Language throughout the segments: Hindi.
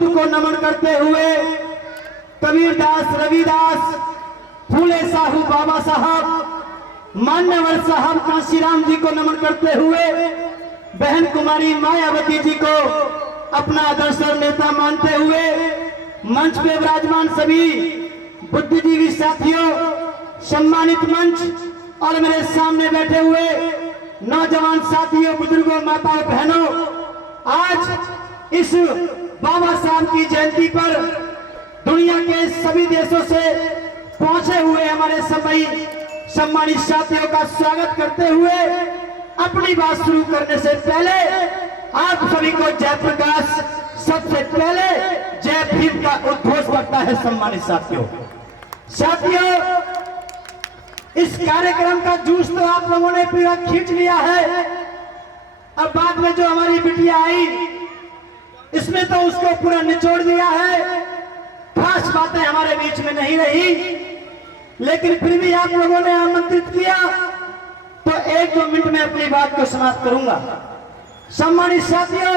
बुद्ध को नमन करते हुए कबीरदास, रविदास, फूले साहू बाबा साहब, मान्यवर साहब कांशीराम जी को नमन करते हुए बहन कुमारी मायावती जी को अपना आदर्श और नेता मानते हुए मंच पे विराजमान सभी बुद्धिजीवी साथियों, सम्मानित मंच और मेरे सामने बैठे हुए नौजवान साथियों, बुजुर्गों, माताओं, बहनों, आज इस बाबा साहब की जयंती पर दुनिया के सभी देशों से पहुंचे हुए हमारे सभी सम्मानित साथियों का स्वागत करते हुए अपनी बात शुरू करने से पहले आप सभी को जयप्रकाश सबसे पहले जय भीम का उद्घोष करता है। सम्मानित साथियों, इस कार्यक्रम का जूस तो आप लोगों ने पूरा खींच लिया है। अब बाद में जो हमारी बिटिया आई इसमें तो उसको पूरा निचोड़ दिया है, खास बातें हमारे बीच में नहीं रही, लेकिन फिर भी आप लोगों ने आमंत्रित किया तो 1-2 मिनट में अपनी बात को समाप्त करूंगा। सम्मानित साथियों,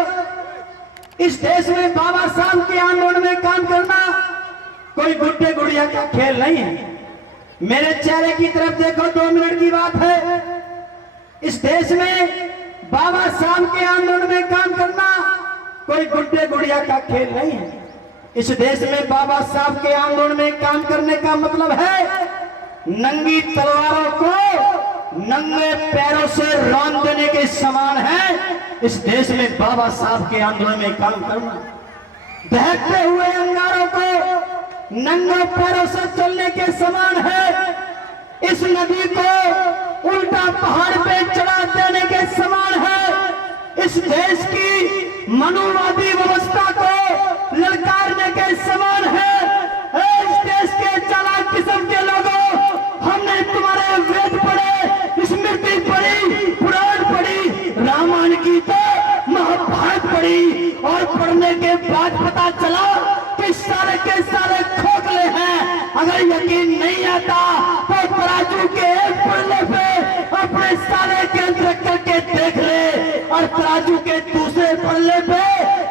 इस देश में बाबा साहब के आंदोलन में काम करना कोई गुड्डे गुड़िया का खेल नहीं है। मेरे चेहरे की तरफ देखो, 2 मिनट की बात है। इस देश में बाबा साहब के आंदोलन में काम करना कोई गुड्डे गुड़िया का खेल नहीं है। इस देश में बाबा साहब के आंदोलन में काम करने का मतलब है नंगी तलवारों को नंगे पैरों से रौंद देने के समान है। इस देश में बाबा साहब के आंदोलन में काम करना दहकते हुए अंगारों को नंगे पैरों से चलने के समान है। इस नदी को उल्टा पहाड़ पे चढ़ा देने के समान है। इस देश की मनुवादी व्यवस्था को ललकारने के समान है। इस देश के चालाक किस्म के लोगों, हमने तुम्हारे वेद पढ़े, स्मृति पढ़ी, पुराण पढ़ी, रामायण की तो महाभारत पढ़ी, और पढ़ने के बाद पता चला कि सारे के सारे खोखले हैं। अगर यकीन नहीं आता तो तराजू के एक पढ़ने पे अपने सारे केंद्र करके देख ले, और तराजू के दूसरे पढ़ने पे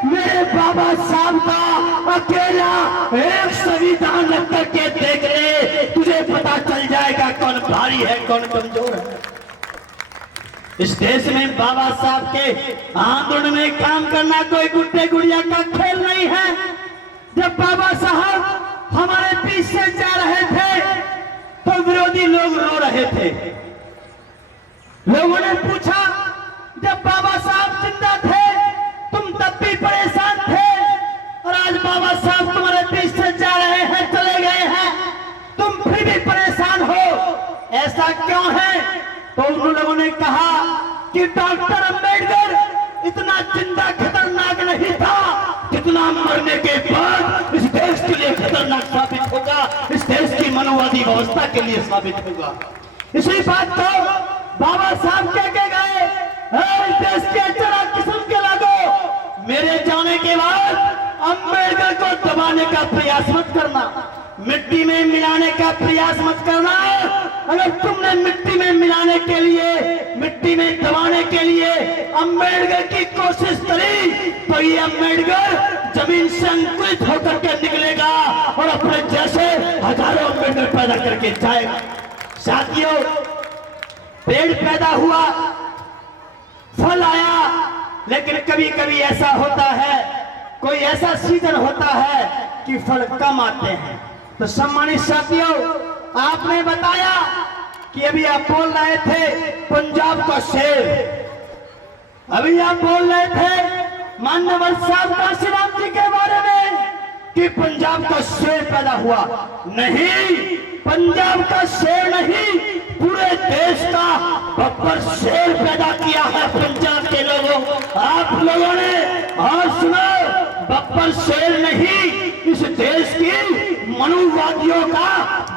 मेरे बाबा साहब का अकेला एक संविधान रख करके देख ले, तुझे पता चल जाएगा कौन भारी है कौन कमजोर है। इस देश में बाबा साहब के आंदोलन में काम करना कोई गुड्डे गुड़िया का खेल नहीं है। जब बाबा साहब हमारे बीच से जा रहे थे तो विरोधी लोग रो रहे थे। लोगों ने पूछा, जब बाबा साहब जिंदा थे तुम तब भी परेशान थे, और आज बाबा साहब तुम्हारे बीच से जा रहे हैं, चले गए हैं, तुम फिर भी परेशान हो, ऐसा क्यों है? तो उन लोगों ने कहा कि डॉक्टर अंबेडकर इतना जिंदा खतरनाक नहीं था जितना मरने के बाद इस देश के लिए खतरनाक साबित होगा, इस देश की मनुवादी व्यवस्था के लिए साबित होगा। इसी बात को बाबा साहब कह के गए, इस देश के चरा किस्म के लोगों, मेरे जाने के बाद अंबेडकर को दबाने का प्रयास मत करना, मिट्टी में मिलाने का प्रयास मत करना। अगर तुमने मिट्टी में मिलाने के लिए, मिट्टी में दबाने के लिए अंबेडकर की कोशिश करी तो ये अंबेडकर जमीन से अंकुरित होकर के निकलेगा और अपने जैसे हजारों अंबेडकर पैदा करके जाएगा। साथियों, पेड़ पैदा हुआ, फल आया, लेकिन कभी कभी ऐसा होता है, कोई ऐसा सीजन होता है कि फल कम आते हैं। तो सम्मानित साथियों, आपने बताया कि अभी आप बोल रहे थे पंजाब का शेर, अभी आप बोल रहे थे मान्यवर साहब कांशीराम जी के बारे में कि पंजाब का शेर पैदा हुआ। नहीं, पंजाब का शेर नहीं, पूरे देश का बब्बर शेर पैदा किया है पंजाब के लोगों, आप लोगों ने। और सुनो, बब्बर शेर नहीं, इस देश की मनुवादियों का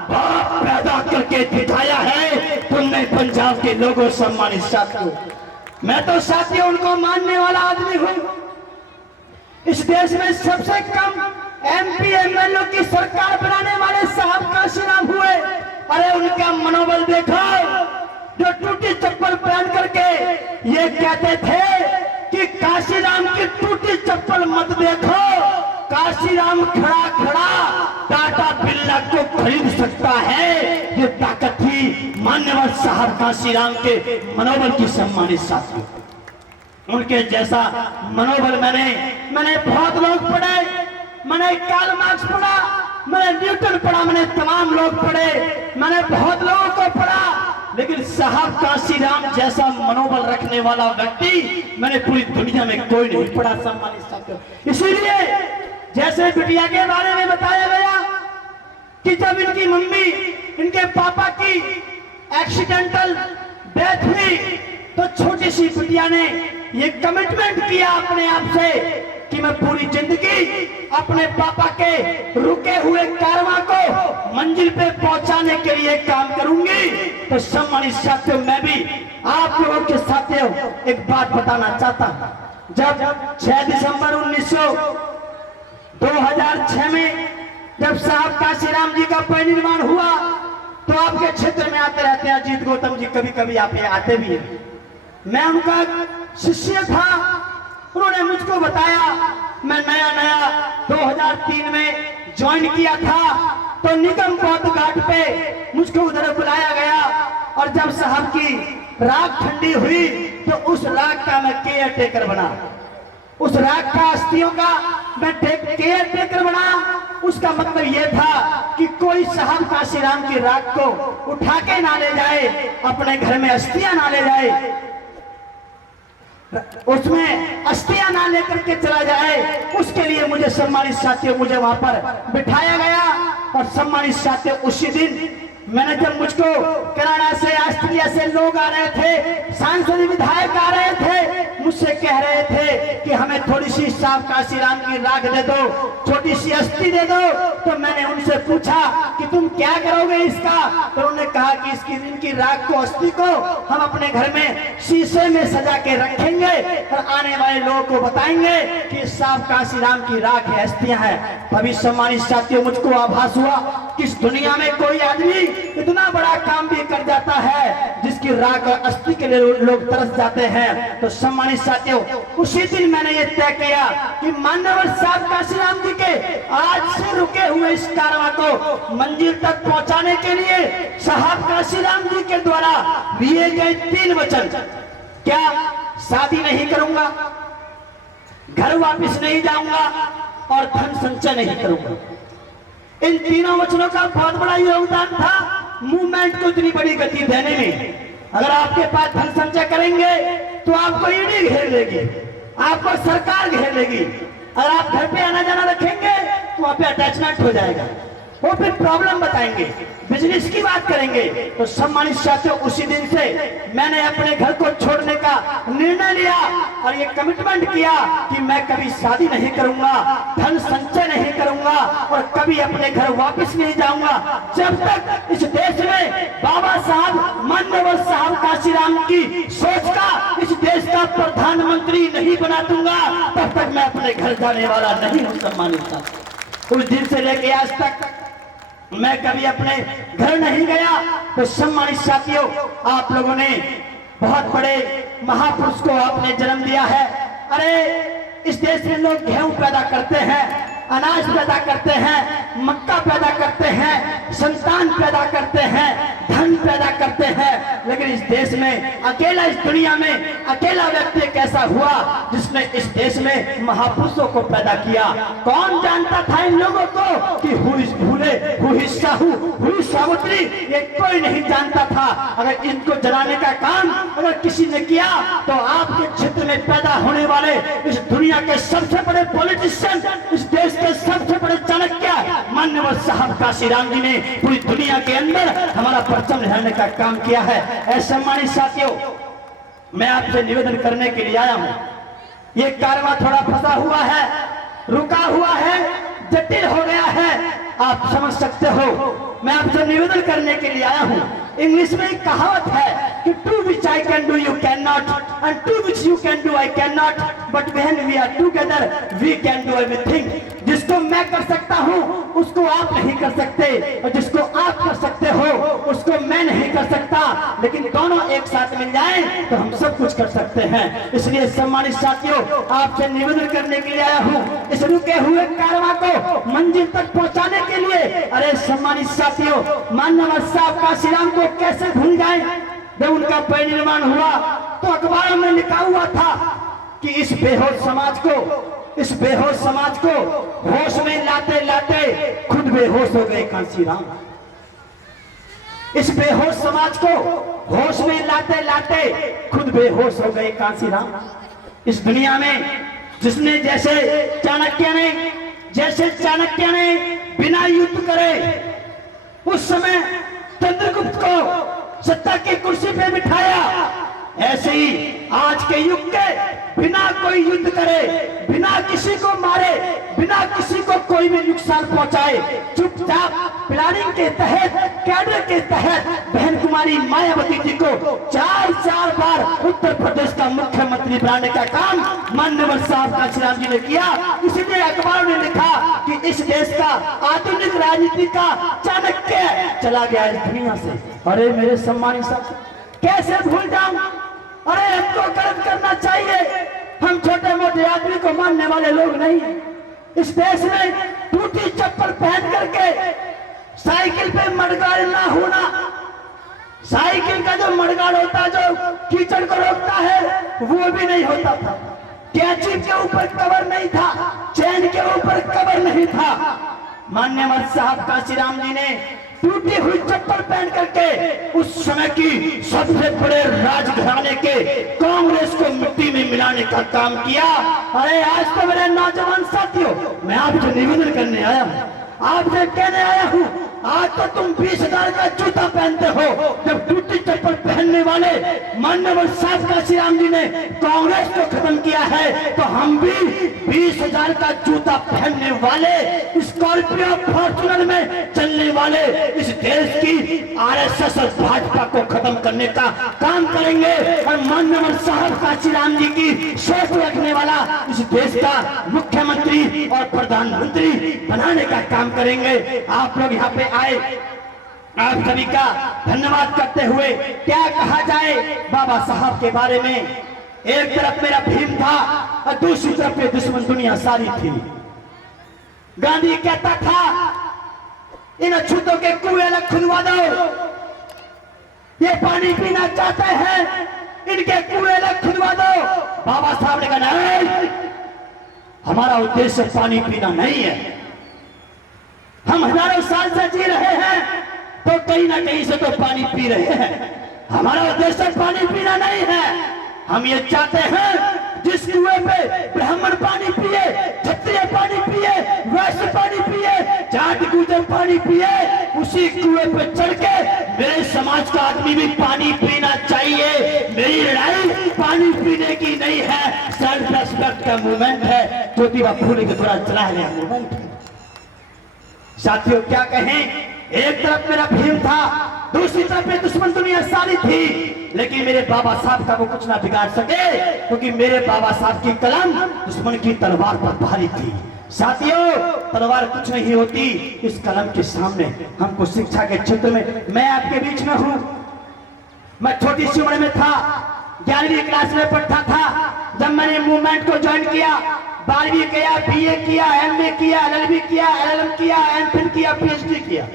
बाप पैदा करके दिखाया है तुमने पंजाब के लोगों। सम्मानित साथियों, मैं तो साथियों उनको मानने वाला आदमी हूं। इस देश में सबसे कम MP MLA की सरकार बनाने वाले साहब कांशीराम हुए। अरे उनका मनोबल देखो, जो टूटी चप्पल पहन करके ये कहते थे कि कांशीराम की टूटी चप्पल मत देखो, काशीराम खड़ा खड़ा टाटा बिरला को खरीद सकता है, ये ताकत थी मान्यवर साहब काशीराम के मनोबल की। सम्मानित साथियों, उनके जैसा मनोबल मैंने बहुत लोग पढ़े, मैंने कार्ल मार्क्स पढ़ा, मैंने न्यूटन पढ़ा, मैंने तमाम लोग पढ़े, मैंने बहुत लोगों को पढ़ा, लेकिन साहब काशीराम जैसा मनोबल रखने वाला व्यक्ति मैंने पूरी दुनिया में कोई नहीं पढ़ा। सम्मानित साथियों, इसीलिए जैसे बिटिया के बारे में बताया गया कि जब इनकी मम्मी इनके पापा की एक्सीडेंटल डेथ हुई तो छोटी सी बिटिया ने ये कमिटमेंट किया अपने आप से कि मैं पूरी जिंदगी अपने पापा के रुके हुए कारवां को मंजिल पे पहुंचाने के लिए काम करूंगी। तो सम्मानित साथियों, मैं भी आप लोगों के साथियों एक बात बताना चाहता हूं। जब 6 दिसंबर 2006 में जब साहब काशीराम जी का परिनिर्वाण हुआ तो आपके क्षेत्र में आते रहते हैं अजीत गौतम जी, कभी कभी आप ये आते भी हैं। मैं उनका शिष्य था, उन्होंने मुझको बताया, मैं नया 2003 में ज्वाइन किया था तो निगम पौध घाट पे मुझको उधर बुलाया गया और जब साहब की राख ठंडी हुई तो उस राख का मैं केयर टेकर बना, उस राख का अस्थियों का मैं केयर टेकर बना। उसका मतलब यह था कि कोई साहब काशीराम की राख को उठा के ना ले जाए, अपने घर में अस्थियां ना ले जाए, उसमें अस्थियां ना लेकर के चला जाए। उसके लिए मुझे सम्मानित साथियों मुझे वहां पर बिठाया गया और सम्मानित साथियों उसी दिन मैंने जब मुझको कनाडा से ऑस्ट्रेलिया से लोग आ रहे थे, सांसद विधायक आ रहे थे, मुझसे कह रहे थे कि हमें थोड़ी सी साहब काशीराम की राख दे दो, छोटी सी अस्थि दे दो। तो मैंने उनसे पूछा कि तुम क्या करोगे इसका? तो उन्होंने कहा कि इनकी राख को, अस्थि को हम अपने घर में शीशे में सजा के रखेंगे और आने वाले लोगों को बताएंगे कि साहब काशीराम की राख है, अस्थियां हैं। तभी सम्मानित साथियों मुझको आभास हुआ कि इस दुनिया में कोई आदमी इतना बड़ा काम भी कर जाता है जिसकी राख और अस्थि के लिए लोग तरस जाते हैं। तो सम्मानित साथियों उसी दिन मैंने ये तय किया कि मान्यवर साहब काशीराम जी के आज से रुके हुए इस कारवां को मंजिल तक पहुंचाने के लिए साहब काशीराम जी के द्वारा दिए गए 3 वचन, क्या शादी नहीं करूंगा, घर वापस नहीं जाऊंगा और धन संचय नहीं करूंगा, इन तीनों वचनों का बहुत बड़ा योगदान था मूवमेंट को इतनी बड़ी गति देने में। अगर आपके पास धन संचय करेंगे तो आपको ईडी घेर लेगी, आपको सरकार घेर लेगी। अगर आप घर पे आना जाना रखेंगे तो वहां पे अटैचमेंट हो जाएगा, वो फिर प्रॉब्लम बताएंगे, बिजनेस की बात करेंगे। तो सम्मानित साथियों उसी दिन से मैंने अपने घर को छोड़ने का निर्णय लिया और ये कमिटमेंट किया कि मैं कभी शादी नहीं करूंगा, धन संचय नहीं करूंगा और कभी अपने घर वापस नहीं जाऊंगा जब तक इस देश में बाबा साहब मान्यवर साहब काशीराम की सोच का इस देश का प्रधानमंत्री नहीं बना दूंगा, तब तक मैं अपने घर जाने वाला नहीं हूं। सम्मानित साथियों उस दिन से लेके आज तक मैं कभी अपने घर नहीं गया। तो सम्मानित साथियों आप लोगों ने बहुत बड़े महापुरुष को आपने जन्म दिया है। अरे इस देश में लोग गेहूं पैदा करते हैं, अनाज पैदा करते हैं, मक्का पैदा करते हैं, संतान पैदा करते हैं, धन पैदा करते हैं, लेकिन इस देश में अकेला, इस दुनिया में अकेला व्यक्ति एक ऐसा हुआ जिसने इस देश में महापुरुषों को पैदा किया। कौन जानता था इन लोगों को कि हुई भूले, हुई साहू, हुई सावित्री, ये कोई नहीं जानता था। अगर इनको जलाने का काम अगर किसी ने किया तो आपके क्षेत्र में पैदा होने वाले इस दुनिया के सबसे बड़े पॉलिटिशियन, इस देश के सबसे बड़े चाणक्य मान्यवर साहब काशीराम जी ने पूरी दुनिया के अंदर हमारा परचम लहराने का काम किया है। ऐसे सम्मानित साथियों मैं आपसे निवेदन करने के लिए आया हूं, ये कारवां थोड़ा फंसा हुआ है, रुका हुआ है, जटिल हो गया है, आप समझ सकते हो। मैं आपसे निवेदन करने के लिए आया हूं। इंग्लिश में एक कहावत है कि to which I can do you can not and to which you can do I can not, but when we are together we can do everything. जिस जिसको मैं कर सकता हूं उसको आप नहीं कर सकते, और जिसको आप कर सकते हो उसको मैं नहीं कर सकता, लेकिन दोनों एक साथ मिल जाएं तो हम सब कुछ कर सकते हैं। इसलिए सम्मानित साथियों, आपसे निवेदन करने के लिए आया हूं इस रुके हुए कारवां को मंजिल तक पहुंचाने के लिए। अरे सम्मानित साथियों, माननीय साहब काशीराम को कैसे भूल जाएं? जब उनका परिनिर्वाण हुआ तो अखबारों में लिखा हुआ था कि इस बेहोश समाज को होश में लाते लाते खुद बेहोश हो गए कांशीराम। इस बेहोश समाज को होश में लाते लाते खुद बेहोश हो गए कांशीराम। इस दुनिया में जिसने जैसे चाणक्य ने बिना युद्ध करे उस समय चंद्रगुप्त को सत्ता की कुर्सी पे बिठाया, ऐसे ही आज के युग के बिना कोई युद्ध करे, बिना किसी को मारे, बिना किसी को कोई भी नुकसान पहुंचाए, चुपचाप प्लानिंग के तहत, कैडर के तहत बहन कुमारी मायावती जी को चार बार उत्तर प्रदेश का मुख्यमंत्री बनाने का काम माननीय साहब काशीराम जी ने किया। इसीलिए अखबारों ने लिखा कि इस देश का आधुनिक राजनीति का चाणक्य चला गया इस दुनिया से। अरे मेरे सम्मानित साथी, कैसे भूल जाऊं? अरे हमको गर्व करना चाहिए, हम छोटे मोटे आदमी को मानने वाले लोग नहीं हैं। इस देश में टूटी चप्पल पहन करके साइकिल पे मडगाड़ ना होना, साइकिल का जो मडगाड़ होता जो कीचड़ को रोकता है वो भी नहीं होता था, कैंची के ऊपर कवर नहीं था, चैन के ऊपर कवर नहीं था। माननीय साहब काशीराम जी ने टूटी हुई चप्पल पहन करके उस समय की सबसे बड़े राजघराने के कांग्रेस को मिट्टी में मिलाने का काम किया। अरे आज तो मेरे नौजवान साथियों, मैं आपसे निवेदन करने आया हूं, आपसे कहने आया हूं, आज तो तुम 20,000 का जूता पहनते हो, जब टूटी चप्पल पहनने वाले माननीय साहब काशीराम जी ने कांग्रेस को खत्म किया है, तो हम भी 20,000 का जूता पहनने वाले, स्कॉर्पियो फॉर्च्यूनर में चलने वाले इस देश की आरएसएस और भाजपा को खत्म करने का काम करेंगे, और माननीय साहब काशीराम जी की सोच रखने वाला इस देश का मुख्यमंत्री और प्रधानमंत्री बनाने का काम करेंगे। आप लोग यहाँ पे आए, आप सभी का धन्यवाद करते हुए क्या कहा जाए बाबा साहब के बारे में। एक तरफ मेरा भीम था और दूसरी तरफ ये दुश्मन दुनिया सारी थी। गांधी कहता था इन अछूतों के कुएं अलग खुदवा दो, ये पानी पीना चाहते हैं, इनके कुएं अलग खुदवा दो। बाबा साहब ने कहा नहीं, हमारा उद्देश्य पानी पीना नहीं है, हम हजारों साल से जी रहे हैं तो कहीं ना कहीं से तो पानी पी रहे हैं, हमारा उद्देश्य पानी पीना नहीं है। हम ये चाहते हैं जिस कुएं पे ब्राह्मण पानी पिए, क्षत्रिय पानी पिए, वैश्य पानी पिए, जाट गुजर पानी पिए, उसी कुएं पे चढ़ के मेरे समाज का आदमी भी पानी पीना चाहिए। मेरी लड़ाई पानी पीने की नहीं है, सेल्फ रेस्पेक्ट का मूवमेंट है, ज्योतिबा फूले के द्वारा चलाया गया मूवमेंट है। साथियों क्या कहें, एक तरफ मेरा भीम था, दूसरी तरफ में दुश्मन दुनिया सारी थी, लेकिन मेरे बाबा साहब का वो कुछ ना बिगाड़ सके, क्योंकि मेरे बाबा साहब की कलम दुश्मन की तलवार पर भारी थी। साथियों तलवार कुछ नहीं होती इस कलम के सामने। हमको शिक्षा के क्षेत्र में, मैं आपके बीच में हूँ, मैं छोटी सी उम्र में था, 11वीं क्लास में पढ़ता था जब मैंने मूवमेंट को ज्वाइन किया। 12वीं किया, बीए किया, एमए किया, एलएलबी किया, एलएलएम किया, एमफिल किया, पीएचडी किया।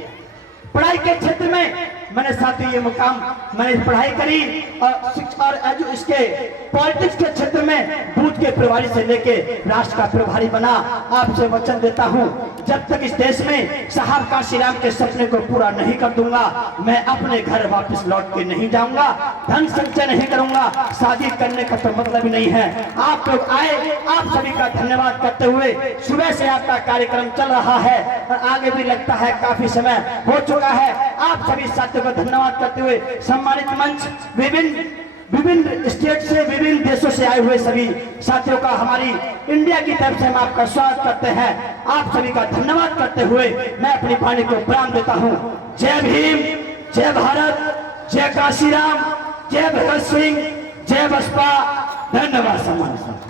पढ़ाई के क्षेत्र में मैंने साथियों ये मुकाम मैंने पढ़ाई करी, और शिक्षा और इसके पॉलिटिक्स के क्षेत्र में बूथ के प्रभारी से लेके राष्ट्र का प्रभारी बना। आपसे वचन देता हूं, जब तक इस देश में साहब काशीराम के सपने को पूरा नहीं कर दूंगा, मैं अपने घर वापस लौट के नहीं जाऊंगा, धन संचय नहीं करूंगा, शादी करने का तो मतलब ही नहीं है। आप लोग आए, आप सभी का धन्यवाद करते हुए, सुबह से आपका कार्यक्रम चल रहा है और आगे भी लगता है काफी समय हो चुका है। आप सभी साथियों को धन्यवाद करते हुए सम्मानित मंच विभिन्न स्टेट से, विभिन्न देशों से आए हुए सभी साथियों का हमारी इंडिया की तरफ से हम आपका स्वागत करते हैं। आप सभी का धन्यवाद करते हुए मैं अपनी वाणी को प्रणाम देता हूं। जय भीम, जय भारत, जय काशीराम, जय भगत सिंह, जय बसपा। धन्यवाद सम्मानित।